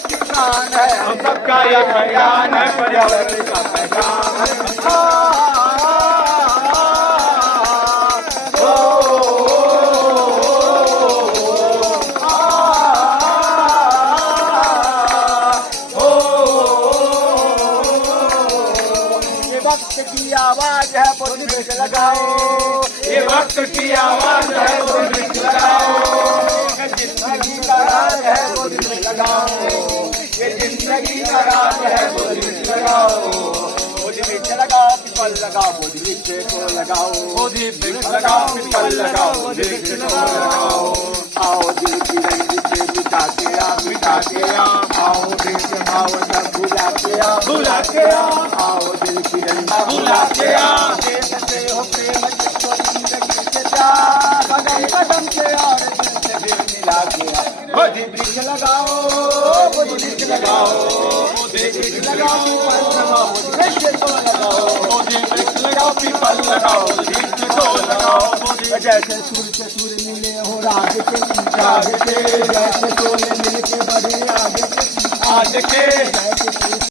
सबकी शान है, हम सबका ये कल्याण है, पर्यावरण का पहचान है। वक्त की आवाज है, बोल वृक्ष लगाओ। ये वक्त की आवाज है, बोल वृक्ष लगाओ। जिंदगी का राज है, बोल वृक्ष लगाओ। ये जिंदगी का राज है, बोल वृक्ष लगाओ। बोल वृक्ष लगाओ, पीपल लगाओ, बोल वृक्ष को लगाओ। बोधि वृक्ष लगाओ, पीपल लगाओ, बोधि वृक्ष को लगाओ। आओ दिल की रंग से मिटा के आ, मिटा के आ, आओ देश भाव सब भुला के आ, भुला के आ, आओ दिल की रंग भुला के आ। प्रेम से हो प्रेम जिसको जिंदगी से प्यार, कदम कदम से और दिल से दिल मिला के आ। बोधि वृक्ष लगाओ, बोधि वृक्ष लगाओ, बोधि वृक्ष लगाओ, वृक्ष को लगाओ। बोधि वृक्ष लगाओ, पीपल लगाओ, वृक्ष को लगाओ। जैसे सूर्य से सूर्य मिले हो राग के, जैसे सोले मिल के बढ़े आगे के, आज के जैसे